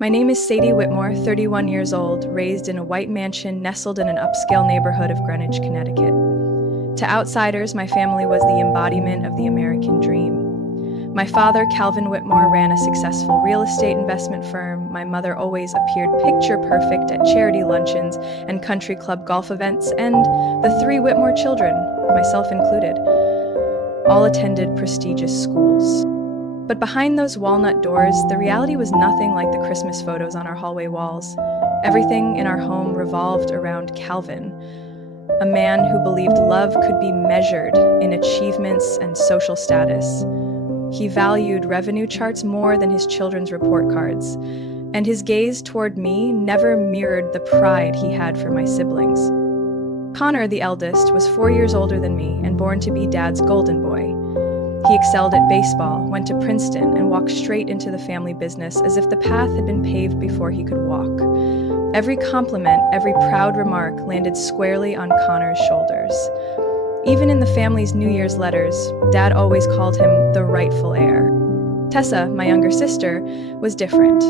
My name is Sadie Whitmore, 31 years old, raised in a white mansion nestled in an upscale neighborhood of Greenwich, Connecticut. To outsiders, my family was the embodiment of the American dream. My father, Calvin Whitmore, ran a successful real estate investment firm. My mother always appeared picture perfect at charity luncheons and country club golf events, and the three Whitmore children, myself included, all attended prestigious schools. But behind those walnut doors, the reality was nothing like the Christmas photos on our hallway walls. Everything in our home revolved around Calvin, a man who believed love could be measured in achievements and social status. He valued revenue charts more than his children's report cards, and his gaze toward me never mirrored the pride he had for my siblings. Connor, the eldest, was 4 years older than me and born to be Dad's golden boy. He excelled at baseball, went to Princeton, and walked straight into the family business as if the path had been paved before he could walk. Every compliment, every proud remark landed squarely on Connor's shoulders. Even in the family's New Year's letters, Dad always called him the rightful heir. Tessa, my younger sister, was different.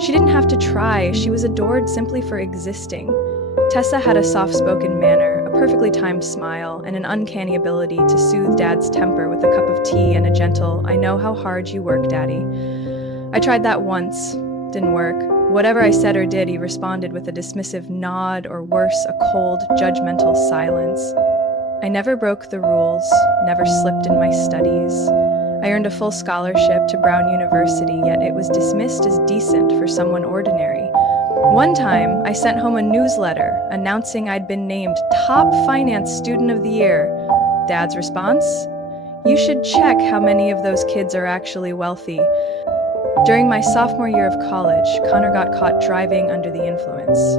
She didn't have to try, she was adored simply for existing. Tessa had a soft-spoken manner, a perfectly timed smile, and an uncanny ability to soothe Dad's temper with a cup of tea and a gentle, "I know how hard you work, Daddy." I tried that once. Didn't work. Whatever I said or did, he responded with a dismissive nod, or worse, a cold, judgmental silence. I never broke the rules, never slipped in my studies. I earned a full scholarship to Brown University, yet it was dismissed as decent for someone ordinary. One time, I sent home a newsletter announcing I'd been named Top Finance Student of the Year. Dad's response? "You should check how many of those kids are actually wealthy." During my sophomore year of college, Connor got caught driving under the influence.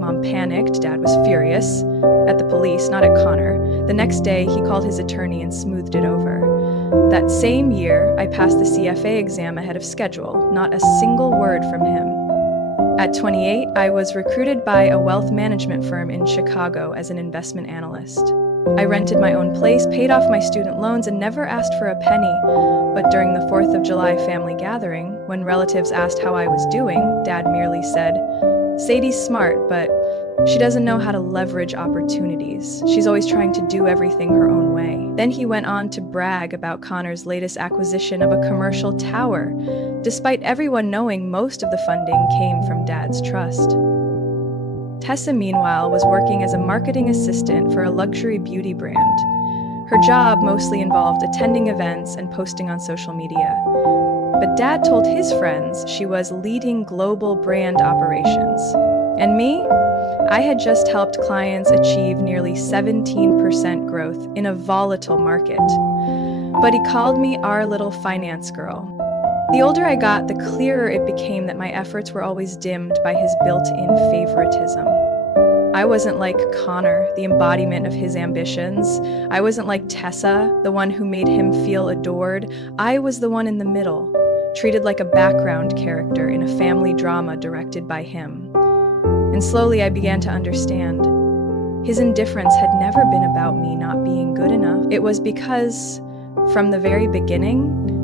Mom panicked, Dad was furious. At the police, not at Connor. The next day, he called his attorney and smoothed it over. That same year, I passed the CFA exam ahead of schedule, not a single word from him. At 28, I was recruited by a wealth management firm in Chicago as an investment analyst. I rented my own place, paid off my student loans, and never asked for a penny. But during the 4th of July family gathering, when relatives asked how I was doing, Dad merely said, "Sadie's smart, but she doesn't know how to leverage opportunities. She's always trying to do everything her own way." Then he went on to brag about Connor's latest acquisition of a commercial tower, despite everyone knowing most of the funding came from Dad's trust. Tessa, meanwhile, was working as a marketing assistant for a luxury beauty brand. Her job mostly involved attending events and posting on social media. But Dad told his friends she was leading global brand operations. And me? I had just helped clients achieve nearly 17% growth in a volatile market. But he called me our little finance girl. The older I got, the clearer it became that my efforts were always dimmed by his built-in favoritism. I wasn't like Connor, the embodiment of his ambitions. I wasn't like Tessa, the one who made him feel adored. I was the one in the middle, treated like a background character in a family drama directed by him. And slowly I began to understand. His indifference had never been about me not being good enough. It was because, from the very beginning,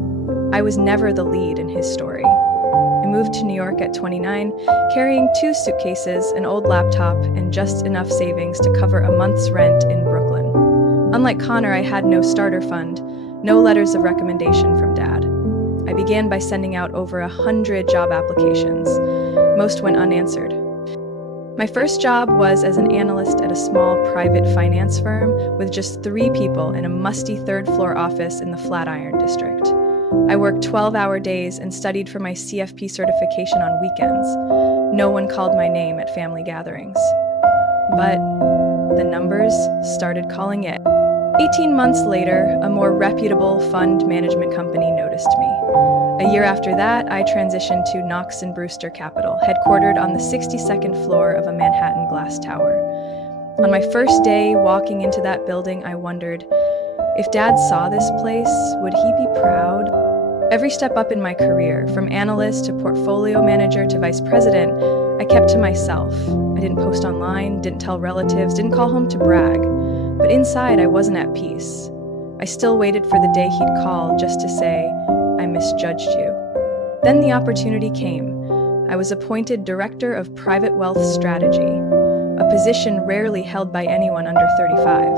I was never the lead in his story. I moved to New York at 29, carrying 2 suitcases, an old laptop, and just enough savings to cover a month's rent in Brooklyn. Unlike Connor, I had no starter fund, no letters of recommendation from Dad. I began by sending out over 100 job applications. Most went unanswered. My first job was as an analyst at a small private finance firm with just 3 people in a musty 3rd-floor office in the Flatiron district. I worked 12-hour days and studied for my CFP certification on weekends. No one called my name at family gatherings. But the numbers started calling it. 18 months later, a more reputable fund management company noticed me. A year after that, I transitioned to Knox & Brewster Capital, headquartered on the 62nd floor of a Manhattan glass tower. On my first day walking into that building, I wondered, if Dad saw this place, would he be proud? Every step up in my career, from analyst to portfolio manager to vice president, I kept to myself. I didn't post online, didn't tell relatives, didn't call home to brag. But inside, I wasn't at peace. I still waited for the day he'd call just to say, "I misjudged you." Then the opportunity came. I was appointed Director of Private Wealth Strategy, a position rarely held by anyone under 35.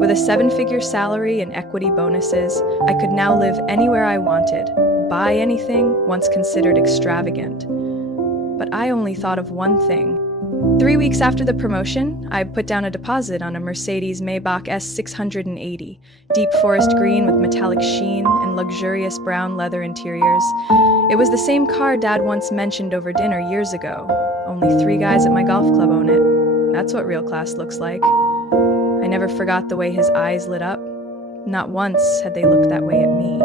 With a 7-figure salary and equity bonuses, I could now live anywhere I wanted, buy anything once considered extravagant. But I only thought of one thing. 3 weeks after the promotion, I put down a deposit on a Mercedes Maybach S680, deep forest green with metallic sheen and luxurious brown leather interiors. It was the same car Dad once mentioned over dinner years ago. Only 3 guys at my golf club own it. That's what real class looks like. I never forgot the way his eyes lit up. Not once had they looked that way at me.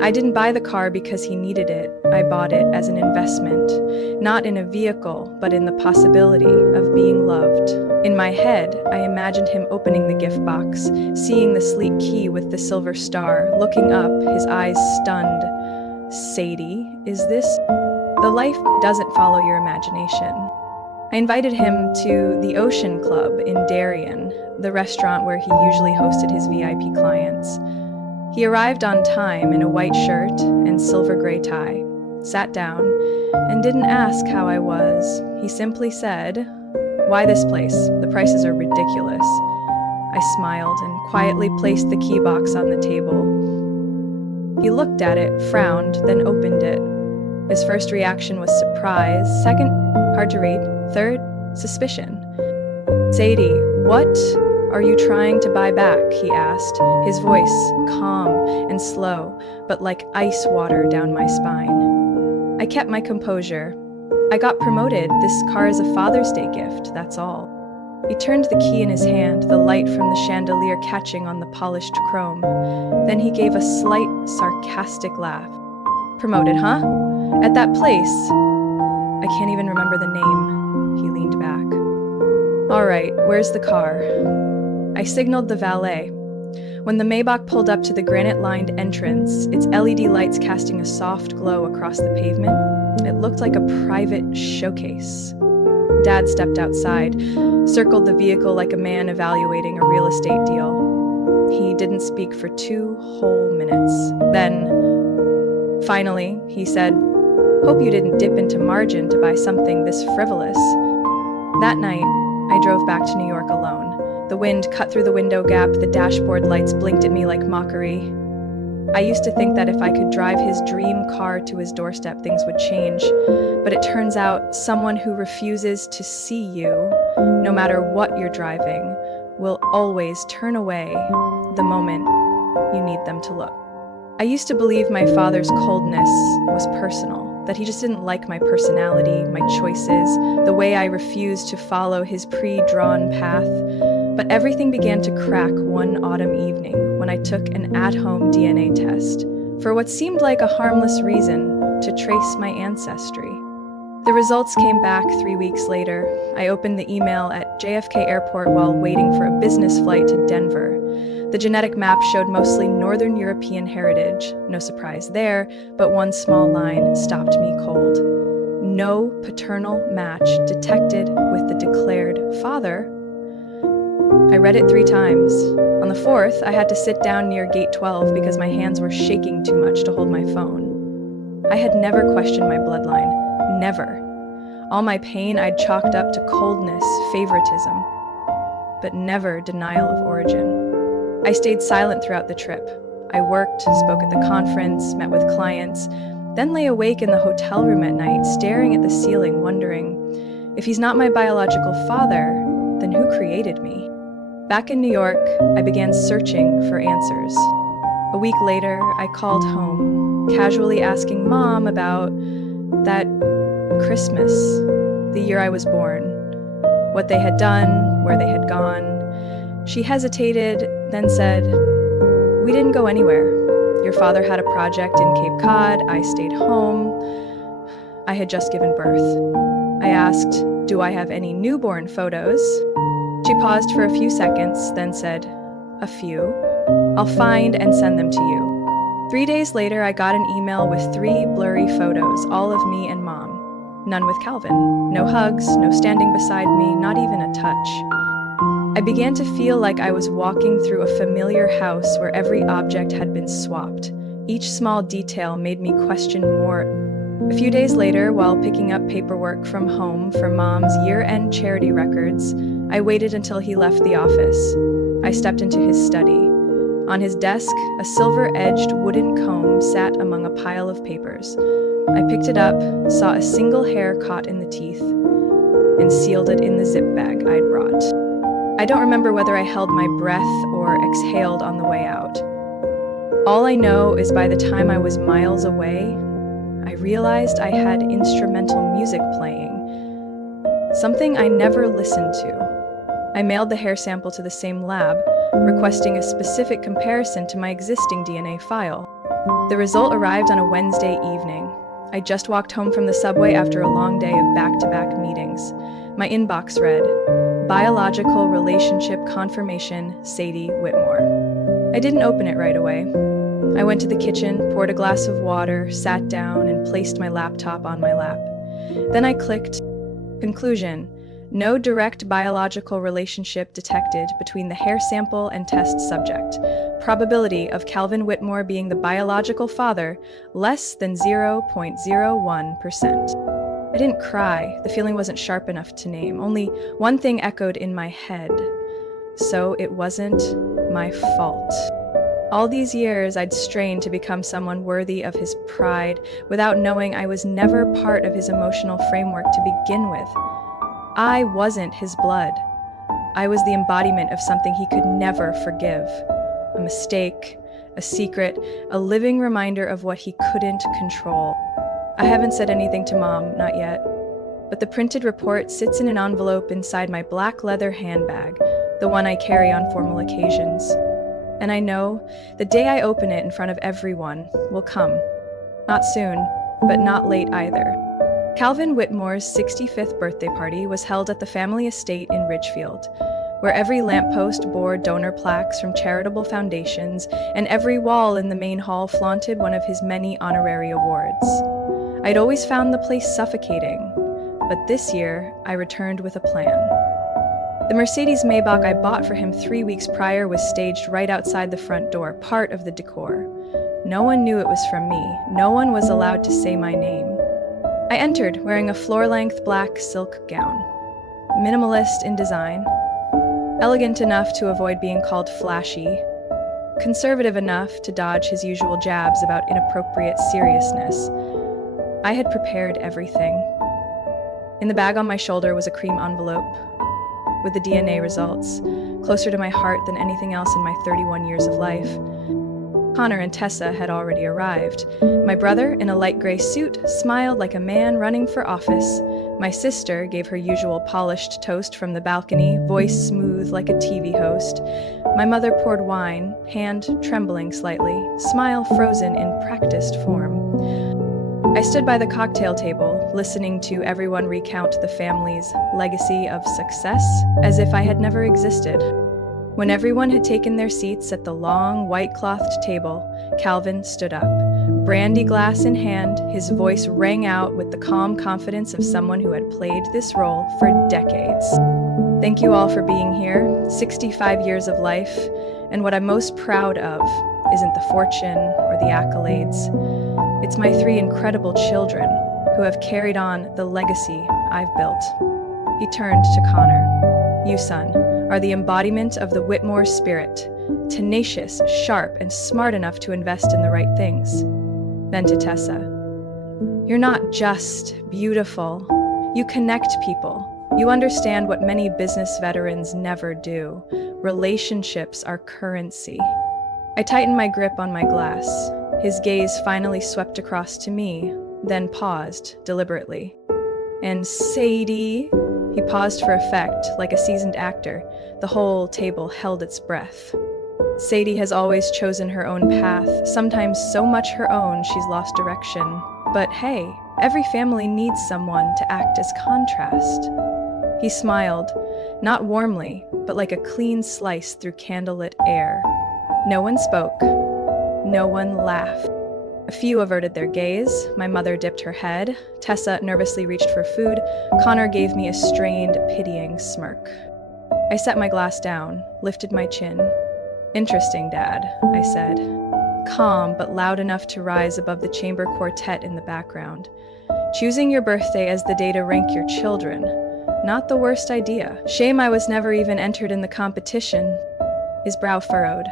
I didn't buy the car because he needed it. I bought it as an investment, not in a vehicle, but in the possibility of being loved. In my head, I imagined him opening the gift box, seeing the sleek key with the silver star, looking up, his eyes stunned. Sadie, is this? The life doesn't follow your imagination. I invited him to the Ocean Club in Darien, the restaurant where he usually hosted his VIP clients. He arrived on time in a white shirt and silver gray tie, sat down, and didn't ask how I was. He simply said, "Why this place? The prices are ridiculous." I smiled and quietly placed the key box on the table. He looked at it, frowned, then opened it. His first reaction was surprise, second, hard to read, third, suspicion. "Sadie, what are you trying to buy back?" he asked, his voice calm and slow, but like ice water down my spine. I kept my composure. "I got promoted. This car is a Father's Day gift, that's all." He turned the key in his hand, the light from the chandelier catching on the polished chrome. Then he gave a slight, sarcastic laugh. "Promoted, huh? At that place? I can't even remember the name." He leaned back. "All right, where's the car?" I signaled the valet. When the Maybach pulled up to the granite-lined entrance, its LED lights casting a soft glow across the pavement, it looked like a private showcase. Dad stepped outside, circled the vehicle like a man evaluating a real estate deal. He didn't speak for 2 whole minutes. Then, finally, he said, "Hope you didn't dip into margin to buy something this frivolous." That night, I drove back to New York alone. The wind cut through the window gap, the dashboard lights blinked at me like mockery. I used to think that if I could drive his dream car to his doorstep, things would change. But it turns out someone who refuses to see you, no matter what you're driving, will always turn away the moment you need them to look. I used to believe my father's coldness was personal, that he just didn't like my personality, my choices, the way I refused to follow his pre-drawn path. But everything began to crack one autumn evening when I took an at-home DNA test for what seemed like a harmless reason to trace my ancestry. The results came back 3 weeks later. I opened the email at JFK Airport while waiting for a business flight to Denver. The genetic map showed mostly Northern European heritage, no surprise there, but one small line stopped me cold. No paternal match detected with the declared father. I read it 3 times. On the 4th, I had to sit down near gate 12 because my hands were shaking too much to hold my phone. I had never questioned my bloodline. Never. All my pain I'd chalked up to coldness, favoritism, but never denial of origin. I stayed silent throughout the trip. I worked, spoke at the conference, met with clients, then lay awake in the hotel room at night, staring at the ceiling, wondering, if he's not my biological father, then who created me? Back in New York, I began searching for answers. A week later, I called home, casually asking Mom about that Christmas, the year I was born, what they had done, where they had gone. She hesitated, then said, "We didn't go anywhere. Your father had a project in Cape Cod. I stayed home. I had just given birth." I asked, "Do I have any newborn photos?" She paused for a few seconds, then said, "A few. I'll find and send them to you." 3 days later, I got an email with 3 blurry photos, all of me and Mom. None with Calvin. No hugs, no standing beside me, not even a touch. I began to feel like I was walking through a familiar house where every object had been swapped. Each small detail made me question more. A few days later, while picking up paperwork from home for Mom's year-end charity records, I waited until he left the office. I stepped into his study. On his desk, a silver-edged wooden comb sat among a pile of papers. I picked it up, saw a single hair caught in the teeth, and sealed it in the zip bag I'd brought. I don't remember whether I held my breath or exhaled on the way out. All I know is by the time I was miles away, I realized I had instrumental music playing, something I never listened to. I mailed the hair sample to the same lab, requesting a specific comparison to my existing DNA file. The result arrived on a Wednesday evening. I just walked home from the subway after a long day of back-to-back meetings. My inbox read, "Biological Relationship Confirmation, Sadie Whitmore." I didn't open it right away. I went to the kitchen, poured a glass of water, sat down, and placed my laptop on my lap. Then I clicked, "Conclusion. No direct biological relationship detected between the hair sample and test subject. Probability of Calvin Whitmore being the biological father, less than 0.01%. I didn't cry. The feeling wasn't sharp enough to name. Only one thing echoed in my head. So it wasn't my fault. All these years, I'd strained to become someone worthy of his pride without knowing I was never part of his emotional framework to begin with. I wasn't his blood. I was the embodiment of something he could never forgive. A mistake, a secret, a living reminder of what he couldn't control. I haven't said anything to Mom, not yet. But the printed report sits in an envelope inside my black leather handbag, the one I carry on formal occasions. And I know the day I open it in front of everyone will come. Not soon, but not late either. Calvin Whitmore's 65th birthday party was held at the family estate in Ridgefield, where every lamppost bore donor plaques from charitable foundations, and every wall in the main hall flaunted one of his many honorary awards. I'd always found the place suffocating, but this year I returned with a plan. The Mercedes Maybach I bought for him 3 weeks prior was staged right outside the front door, part of the decor. No one knew it was from me. No one was allowed to say my name. I entered wearing a floor-length black silk gown. Minimalist in design, elegant enough to avoid being called flashy, conservative enough to dodge his usual jabs about inappropriate seriousness. I had prepared everything. In the bag on my shoulder was a cream envelope with the DNA results, closer to my heart than anything else in my 31 years of life. Connor and Tessa had already arrived. My brother, in a light gray suit, smiled like a man running for office. My sister gave her usual polished toast from the balcony, voice smooth like a TV host. My mother poured wine, hand trembling slightly, smile frozen in practiced form. I stood by the cocktail table, listening to everyone recount the family's legacy of success as if I had never existed. When everyone had taken their seats at the long, white-clothed table, Calvin stood up. Brandy glass in hand, his voice rang out with the calm confidence of someone who had played this role for decades. Thank you all for being here, 65 years of life, and what I'm most proud of isn't the fortune or the accolades. It's my 3 incredible children who have carried on the legacy I've built. He turned to Connor. You, son, are the embodiment of the Whitmore spirit, tenacious, sharp, and smart enough to invest in the right things. Then to Tessa. You're not just beautiful. You connect people. You understand what many business veterans never do. Relationships are currency. I tightened my grip on my glass. His gaze finally swept across to me, then paused deliberately. And Sadie, he paused for effect, like a seasoned actor. The whole table held its breath. Sadie has always chosen her own path, sometimes so much her own she's lost direction. But hey, every family needs someone to act as contrast. He smiled, not warmly, but like a clean slice through candlelit air. No one spoke. No one laughed. A few averted their gaze. My mother dipped her head. Tessa nervously reached for food. Connor gave me a strained, pitying smirk. I set my glass down, lifted my chin. Interesting, Dad, I said. calm but loud enough to rise above the chamber quartet in the background. Choosing your birthday as the day to rank your children. Not the worst idea. Shame I was never even entered in the competition. His brow furrowed.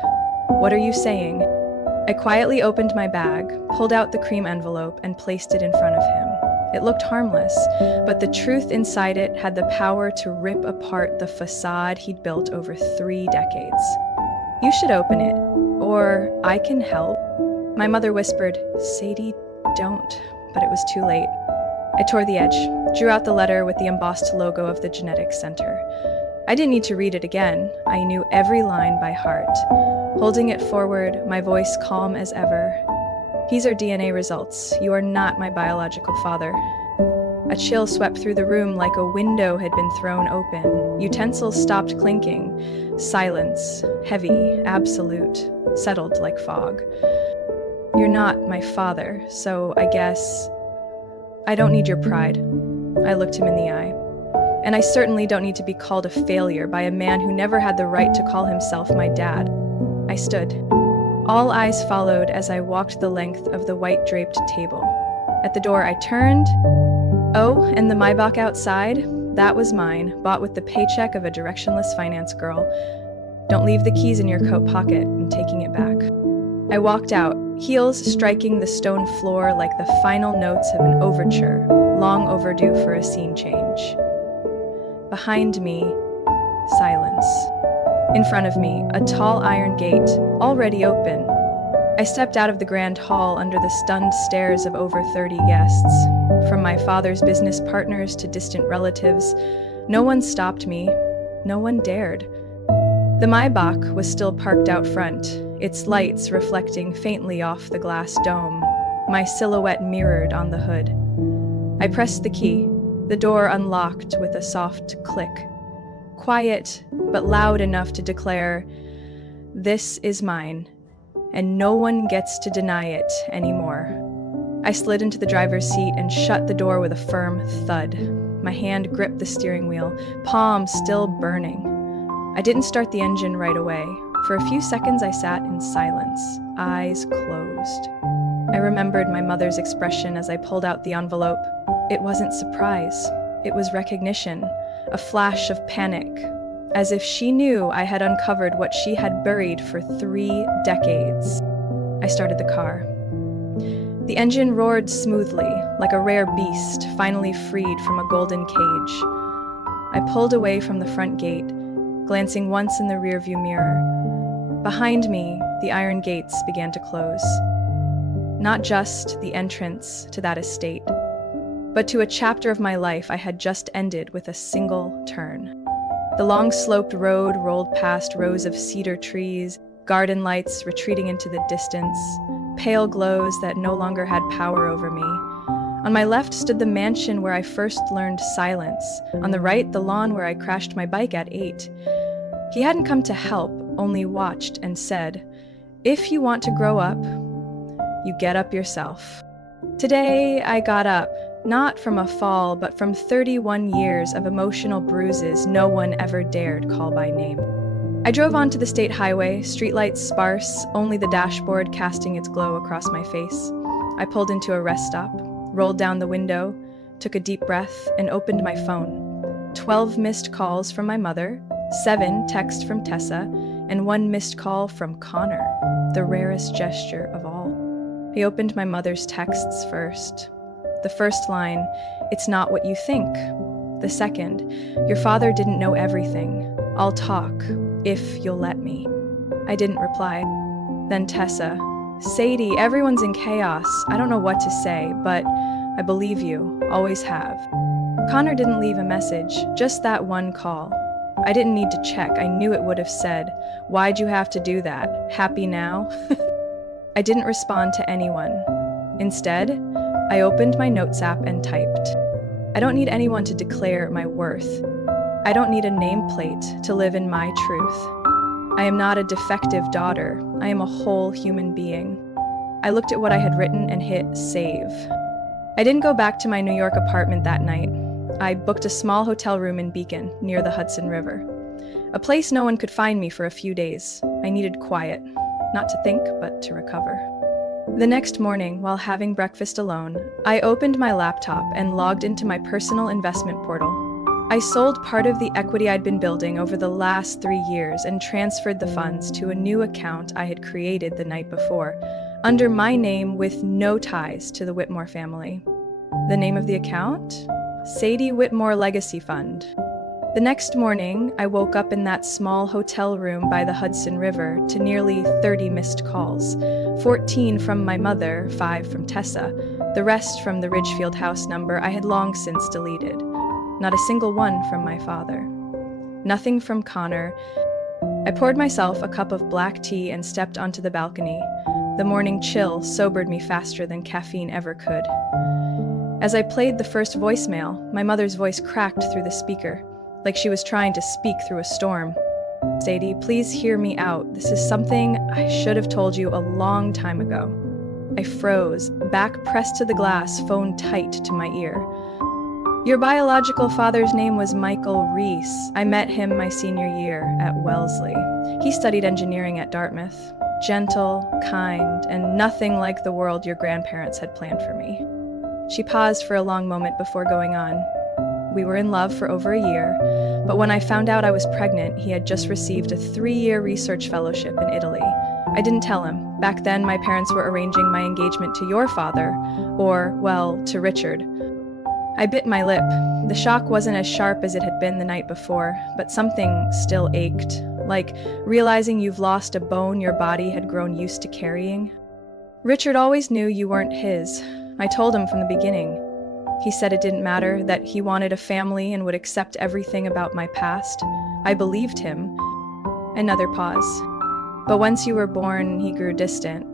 What are you saying? I quietly opened my bag, pulled out the cream envelope, and placed it in front of him. It looked harmless, but the truth inside it had the power to rip apart the facade he'd built over 3 decades. You should open it, or I can help. My mother whispered, Sadie, don't, but it was too late. I tore the edge, drew out the letter with the embossed logo of the Genetics Center. I didn't need to read it again. I knew every line by heart. Holding it forward, my voice calm as ever. These are DNA results. You are not my biological father. A chill swept through the room like a window had been thrown open. Utensils stopped clinking. Silence, heavy, absolute, settled like fog. You're not my father, so I guess I don't need your pride. I looked him in the eye. And I certainly don't need to be called a failure by a man who never had the right to call himself my dad. I stood. All eyes followed as I walked the length of the white-draped table. At the door, I turned. Oh, and the Maybach outside? That was mine, bought with the paycheck of a directionless finance girl. Don't leave the keys in your coat pocket. I'm taking it back. I walked out, heels striking the stone floor like the final notes of an overture, long overdue for a scene change. Behind me, silence. In front of me, a tall iron gate, already open. I stepped out of the grand hall under the stunned stares of over 30 guests. From my father's business partners to distant relatives, no one stopped me. No one dared. The Maybach was still parked out front, its lights reflecting faintly off the glass dome, my silhouette mirrored on the hood. I pressed the key. The door unlocked with a soft click. Quiet, but loud enough to declare, "This is mine, and no one gets to deny it anymore." I slid into the driver's seat and shut the door with a firm thud. My hand gripped the steering wheel, palm still burning. I didn't start the engine right away. For a few seconds I sat in silence, eyes closed. I remembered my mother's expression as I pulled out the envelope. It wasn't surprise. It was recognition, a flash of panic, as if she knew I had uncovered what she had buried for 3 decades. I started the car. The engine roared smoothly, like a rare beast finally freed from a golden cage. I pulled away from the front gate, glancing once in the rearview mirror. Behind me, the iron gates began to close. Not just the entrance to that estate, but to a chapter of my life I had just ended with a single turn. The long sloped road rolled past rows of cedar trees, garden lights retreating into the distance, pale glows that no longer had power over me. On my left stood the mansion where I first learned silence. On the right, the lawn where I crashed my bike at 8. He hadn't come to help, only watched and said, "If you want to grow up, you get up yourself." Today, I got up, not from a fall, but from 31 years of emotional bruises no one ever dared call by name. I drove onto the state highway, streetlights sparse, only the dashboard casting its glow across my face. I pulled into a rest stop, rolled down the window, took a deep breath, and opened my phone. 12 missed calls from my mother, 7 texts from Tessa, and 1 missed call from Connor, the rarest gesture of all. I opened my mother's texts first. The first line, "It's not what you think." The second, "Your father didn't know everything. I'll talk, if you'll let me." I didn't reply. Then Tessa, "Sadie, everyone's in chaos. I don't know what to say, but I believe you, always have." Connor didn't leave a message, just that one call. I didn't need to check. I knew it would have said, "Why'd you have to do that? Happy now?" I didn't respond to anyone. Instead, I opened my notes app and typed. I don't need anyone to declare my worth. I don't need a nameplate to live in my truth. I am not a defective daughter. I am a whole human being. I looked at what I had written and hit save. I didn't go back to my New York apartment that night. I booked a small hotel room in Beacon, near the Hudson River. A place no one could find me for a few days. I needed quiet. not to think, but to recover. The next morning, while having breakfast alone, I opened my laptop and logged into my personal investment portal. I sold part of the equity I'd been building over the last 3 years and transferred the funds to a new account I had created the night before, under my name with no ties to the Whitmore family. The name of the account? Sadie Whitmore Legacy Fund. The next morning, I woke up in that small hotel room by the Hudson River to nearly 30 missed calls, 14 from my mother, 5 from Tessa, the rest from the Ridgefield house number I had long since deleted. Not a single one from my father. Nothing from Connor. I poured myself a cup of black tea and stepped onto the balcony. The morning chill sobered me faster than caffeine ever could. As I played the first voicemail, my mother's voice cracked through the speaker, like she was trying to speak through a storm. Sadie, please hear me out. This is something I should have told you a long time ago. I froze, back pressed to the glass, phone tight to my ear. Your biological father's name was Michael Reese. I met him my senior year at Wellesley. He studied engineering at Dartmouth. Gentle, kind, and nothing like the world your grandparents had planned for me. She paused for a long moment before going on. We were in love for over a year, but when I found out I was pregnant, he had just received a 3-year research fellowship in Italy. I didn't tell him. Back then, my parents were arranging my engagement to your father, or, well, to Richard. I bit my lip. The shock wasn't as sharp as it had been the night before, but something still ached, like realizing you've lost a bone your body had grown used to carrying. Richard always knew you weren't his. I told him from the beginning. He said it didn't matter, that he wanted a family and would accept everything about my past. I believed him. Another pause. But once you were born, he grew distant.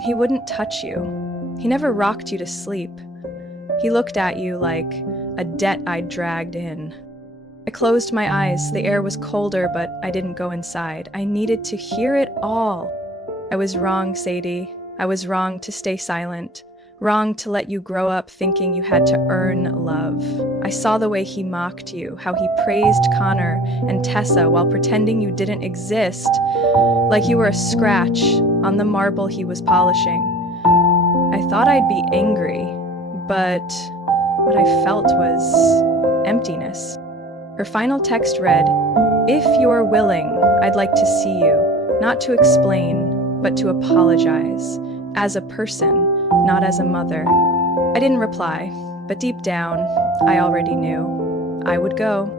He wouldn't touch you. He never rocked you to sleep. He looked at you like a debt I'd dragged in. I closed my eyes. The air was colder, but I didn't go inside. I needed to hear it all. I was wrong, Sadie. I was wrong to stay silent. Wrong to let you grow up thinking you had to earn love. I saw the way he mocked you, how he praised Connor and Tessa while pretending you didn't exist, like you were a scratch on the marble he was polishing. I thought I'd be angry, but what I felt was emptiness. Her final text read, "If you're willing, I'd like to see you, not to explain, but to apologize, as a person, not as a mother." I didn't reply, but deep down, I already knew. I would go.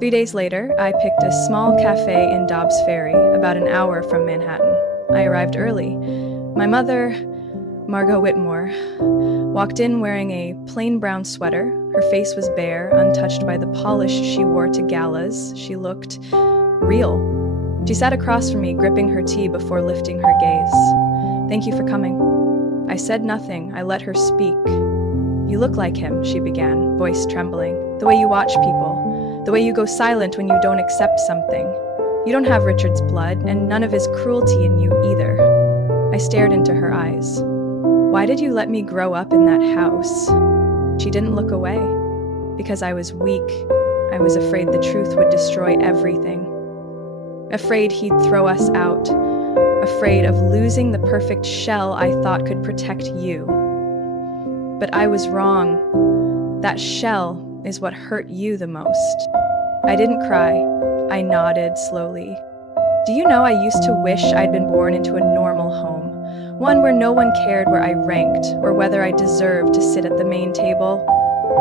3 days later, I picked a small cafe in Dobbs Ferry, about an hour from Manhattan. I arrived early. My mother, Margot Whitmore, walked in wearing a plain brown sweater. Her face was bare, untouched by the polish she wore to galas. She looked real. She sat across from me, gripping her tea before lifting her gaze. "Thank you for coming." I said nothing. I let her speak. "You look like him," she began, voice trembling. "The way you watch people. The way you go silent when you don't accept something. You don't have Richard's blood, and none of his cruelty in you either." I stared into her eyes. "Why did you let me grow up in that house?" She didn't look away. "Because I was weak. I was afraid the truth would destroy everything. Afraid he'd throw us out. Afraid of losing the perfect shell I thought could protect you. But I was wrong. That shell is what hurt you the most." I didn't cry. I nodded slowly. "Do you know I used to wish I'd been born into a normal home? One where no one cared where I ranked or whether I deserved to sit at the main table."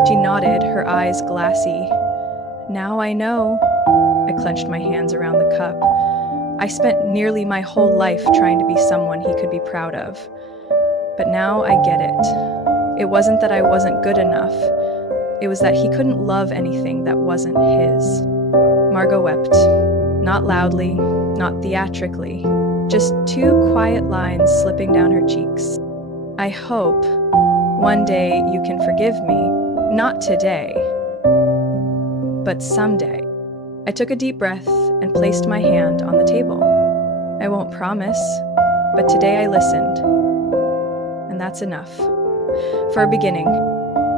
She nodded, her eyes glassy. "Now I know." I clenched my hands around the cup. I spent nearly my whole life trying to be someone he could be proud of. But now I get it. It wasn't that I wasn't good enough. It was that he couldn't love anything that wasn't his. Margot wept. Not loudly, not theatrically. Just 2 quiet lines slipping down her cheeks. "I hope one day you can forgive me. Not today, but someday." I took a deep breath and placed my hand on the table. "I won't promise, but today I listened. And that's enough. For a beginning,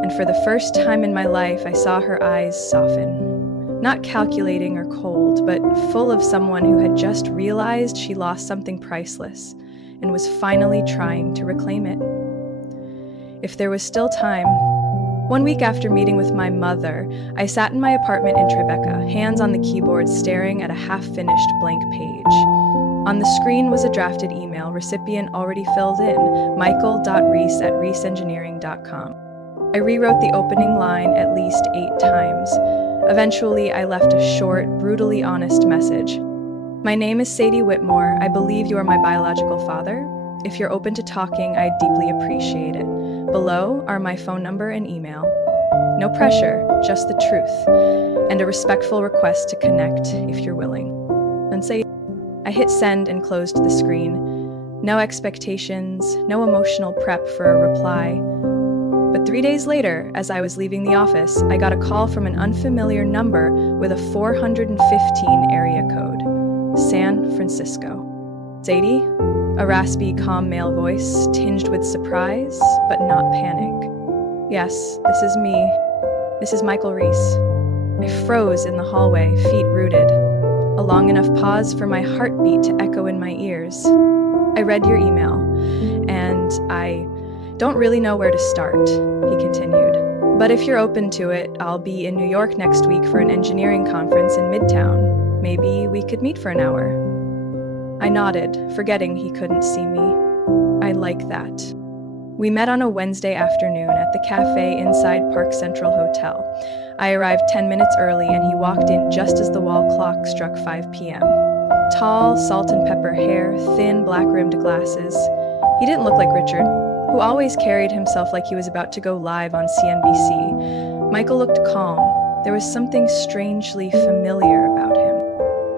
and for the first time in my life, I saw her eyes soften. Not calculating or cold, but full of someone who had just realized she lost something priceless and was finally trying to reclaim it. If there was still time. One week after meeting with my mother, I sat in my apartment in Tribeca, hands on the keyboard staring at a half-finished blank page. On the screen was a drafted email, recipient already filled in, michael.reese@reeseengineering.com. I rewrote the opening line at least 8 times. Eventually, I left a short, brutally honest message. My name is Sadie Whitmore. I believe you are my biological father. If you're open to talking, I'd deeply appreciate it. Below are my phone number and email. No pressure, just the truth, and a respectful request to connect if you're willing. And say, I hit send and closed the screen. No expectations, no emotional prep for a reply. But 3 days later, as I was leaving the office, I got a call from an unfamiliar number with a 415 area code. San Francisco. Sadie? A raspy, calm male voice, tinged with surprise, but not panic. Yes, this is me. This is Michael Reese. I froze in the hallway, feet rooted. A long enough pause for my heartbeat to echo in my ears. I read your email, and I don't really know where to start, he continued. But if you're open to it, I'll be in New York next week for an engineering conference in Midtown. Maybe we could meet for an hour. I nodded, forgetting he couldn't see me. I like that. We met on a Wednesday afternoon at the cafe inside Park Central Hotel. I arrived 10 minutes early and he walked in just as the wall clock struck 5 p.m. Tall, salt and pepper hair, thin, black-rimmed glasses. He didn't look like Richard, who always carried himself like he was about to go live on CNBC. Michael looked calm. There was something strangely familiar about him.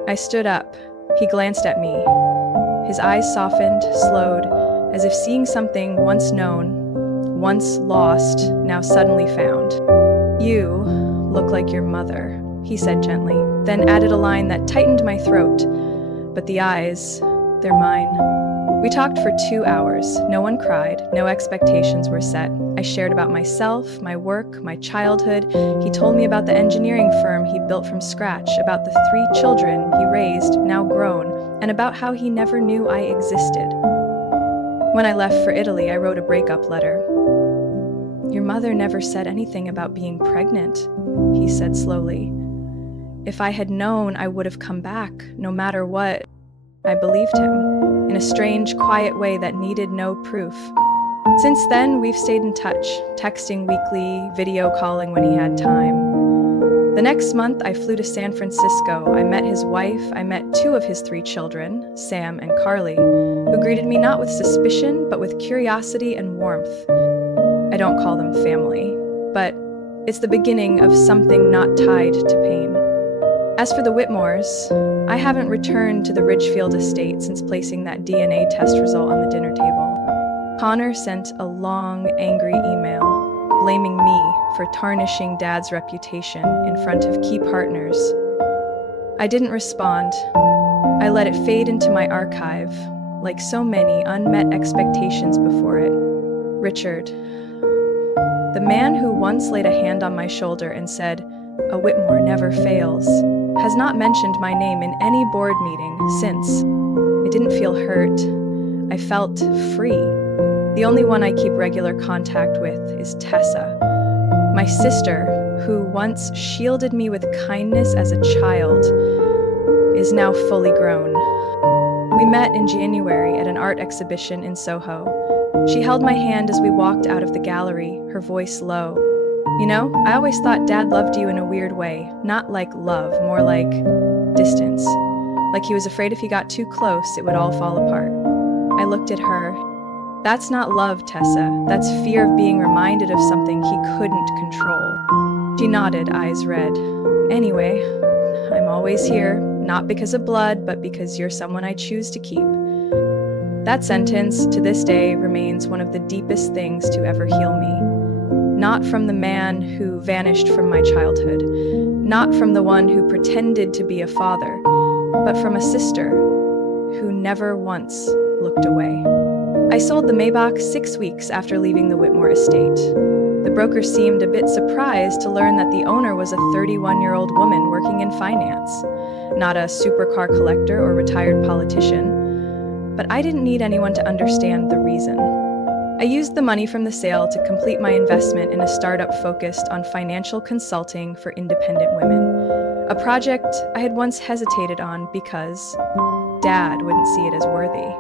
I stood up. He glanced at me. His eyes softened, slowed, as if seeing something once known, once lost, now suddenly found. You look like your mother, he said gently, then added a line that tightened my throat. But the eyes, they're mine. We talked for 2 hours. No one cried. No expectations were set. I shared about myself, my work, my childhood. He told me about the engineering firm he built from scratch, about the 3 children he raised, now grown, and about how he never knew I existed. When I left for Italy, I wrote a breakup letter. Your mother never said anything about being pregnant, he said slowly. If I had known, I would have come back, no matter what. I believed him, in a strange, quiet way that needed no proof. Since then, we've stayed in touch, texting weekly, video calling when he had time. The next month, I flew to San Francisco. I met his wife. I met 2 of his 3 children, Sam and Carly, who greeted me not with suspicion, but with curiosity and warmth. I don't call them family, but it's the beginning of something not tied to pain. As for the Whitmores, I haven't returned to the Ridgefield estate since placing that DNA test result on the dinner table. Connor sent a long, angry email, blaming me for tarnishing Dad's reputation in front of key partners. I didn't respond. I let it fade into my archive, like so many unmet expectations before it. Richard, the man who once laid a hand on my shoulder and said, "A Whitmore never fails," has not mentioned my name in any board meeting since. I didn't feel hurt. I felt free. The only one I keep regular contact with is Tessa, my sister, who once shielded me with kindness as a child, is now fully grown. We met in January at an art exhibition in Soho. She held my hand as we walked out of the gallery, her voice low. You know, I always thought Dad loved you in a weird way, not like love, more like distance. Like he was afraid if he got too close, it would all fall apart. I looked at her. That's not love, Tessa. That's fear of being reminded of something he couldn't control. She nodded, eyes red. Anyway, I'm always here, not because of blood, but because you're someone I choose to keep. That sentence, to this day, remains one of the deepest things to ever heal me. Not from the man who vanished from my childhood, not from the one who pretended to be a father, but from a sister who never once looked away. I sold the Maybach 6 weeks after leaving the Whitmore estate. The broker seemed a bit surprised to learn that the owner was a 31-year-old woman working in finance, not a supercar collector or retired politician. But I didn't need anyone to understand the reason. I used the money from the sale to complete my investment in a startup focused on financial consulting for independent women, a project I had once hesitated on because Dad wouldn't see it as worthy.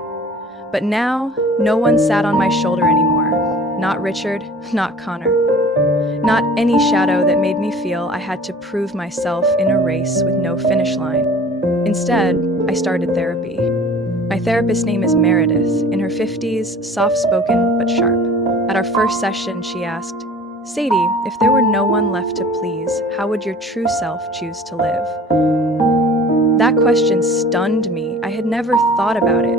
But now, no one sat on my shoulder anymore. Not Richard, not Connor. Not any shadow that made me feel I had to prove myself in a race with no finish line. Instead, I started therapy. My therapist's name is Meredith, in her 50s, soft-spoken but sharp. At our first session, she asked, "Sadie, if there were no one left to please, how would your true self choose to live?" That question stunned me. I had never thought about it.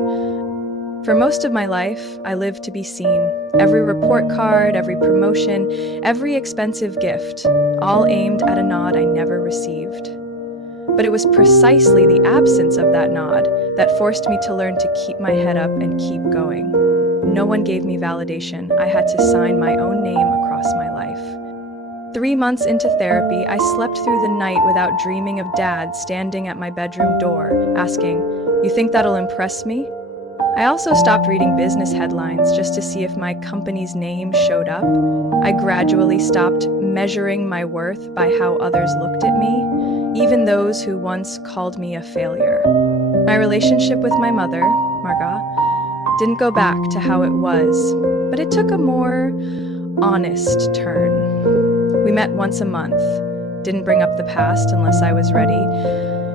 For most of my life, I lived to be seen. Every report card, every promotion, every expensive gift, all aimed at a nod I never received. But it was precisely the absence of that nod that forced me to learn to keep my head up and keep going. No one gave me validation. I had to sign my own name across my life. 3 months into therapy, I slept through the night without dreaming of Dad standing at my bedroom door, asking, "You think that'll impress me?" I also stopped reading business headlines just to see if my company's name showed up. I gradually stopped measuring my worth by how others looked at me, even those who once called me a failure. My relationship with my mother, Marga, didn't go back to how it was, but it took a more honest turn. We met once a month, didn't bring up the past unless I was ready,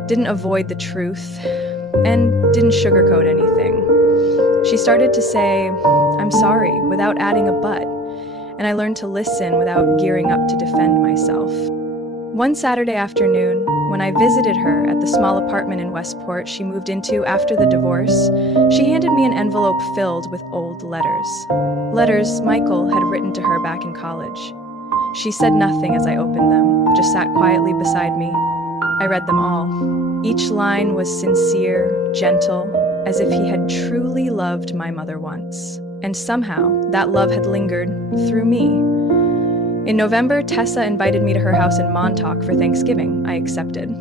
didn't avoid the truth, and didn't sugarcoat anything. She started to say, "I'm sorry," without adding a but, and I learned to listen without gearing up to defend myself. One Saturday afternoon, when I visited her at the small apartment in Westport she moved into after the divorce, she handed me an envelope filled with old letters. Letters Michael had written to her back in college. She said nothing as I opened them, just sat quietly beside me. I read them all. Each line was sincere, gentle, as if he had truly loved my mother once. And somehow, that love had lingered through me. In November, Tessa invited me to her house in Montauk for Thanksgiving. I accepted.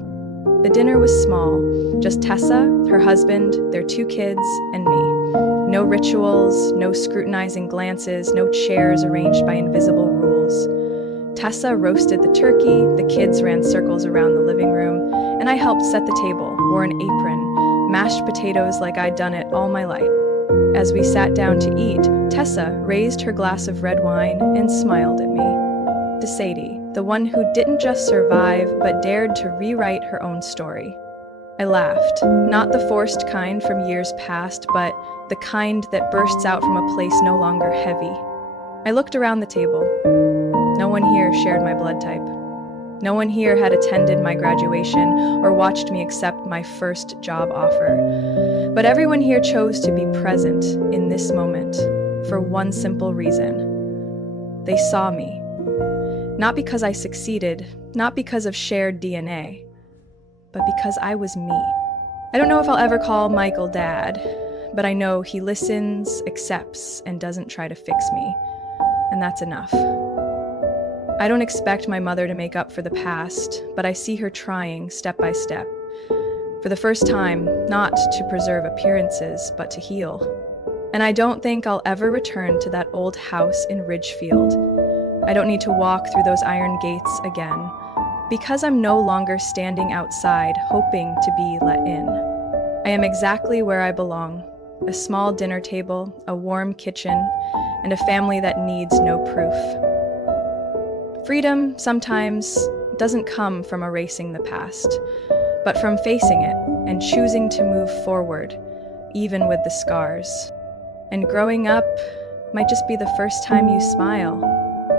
The dinner was small, just Tessa, her husband, their 2 kids, and me. No rituals, no scrutinizing glances, no chairs arranged by invisible rules. Tessa roasted the turkey, the kids ran circles around the living room, and I helped set the table, wore an apron, mashed potatoes like I'd done it all my life. As we sat down to eat, Tessa raised her glass of red wine and smiled at me. To Sadie, the one who didn't just survive, but dared to rewrite her own story. I laughed, not the forced kind from years past, but the kind that bursts out from a place no longer heavy. I looked around the table. No one here shared my blood type. No one here had attended my graduation or watched me accept my first job offer. But everyone here chose to be present in this moment for one simple reason. They saw me. Not because I succeeded, not because of shared DNA, but because I was me. I don't know if I'll ever call Michael Dad, but I know he listens, accepts, and doesn't try to fix me. And that's enough. I don't expect my mother to make up for the past, but I see her trying step by step. For the first time, not to preserve appearances, but to heal. And I don't think I'll ever return to that old house in Ridgefield. I don't need to walk through those iron gates again, because I'm no longer standing outside hoping to be let in. I am exactly where I belong. A small dinner table, a warm kitchen, and a family that needs no proof. Freedom sometimes doesn't come from erasing the past, but from facing it and choosing to move forward, even with the scars. And growing up might just be the first time you smile,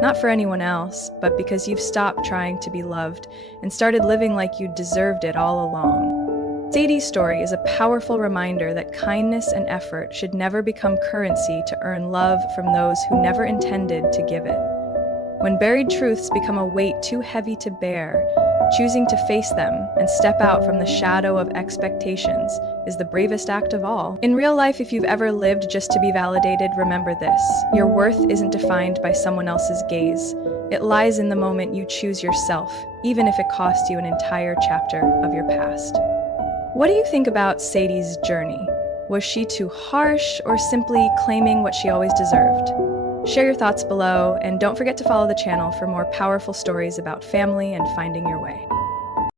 not for anyone else, but because you've stopped trying to be loved and started living like you deserved it all along. Sadie's story is a powerful reminder that kindness and effort should never become currency to earn love from those who never intended to give it. When buried truths become a weight too heavy to bear, Choosing to face them and step out from the shadow of expectations is the bravest act of all. In real life, if you've ever lived just to be validated, remember this: your worth isn't defined by someone else's gaze. It lies in the moment you choose yourself, even if it costs you an entire chapter of your past. What do you think about Sadie's journey? Was she too harsh or simply claiming what she always deserved? Share your thoughts below, and don't forget to follow the channel for more powerful stories about family and finding your way.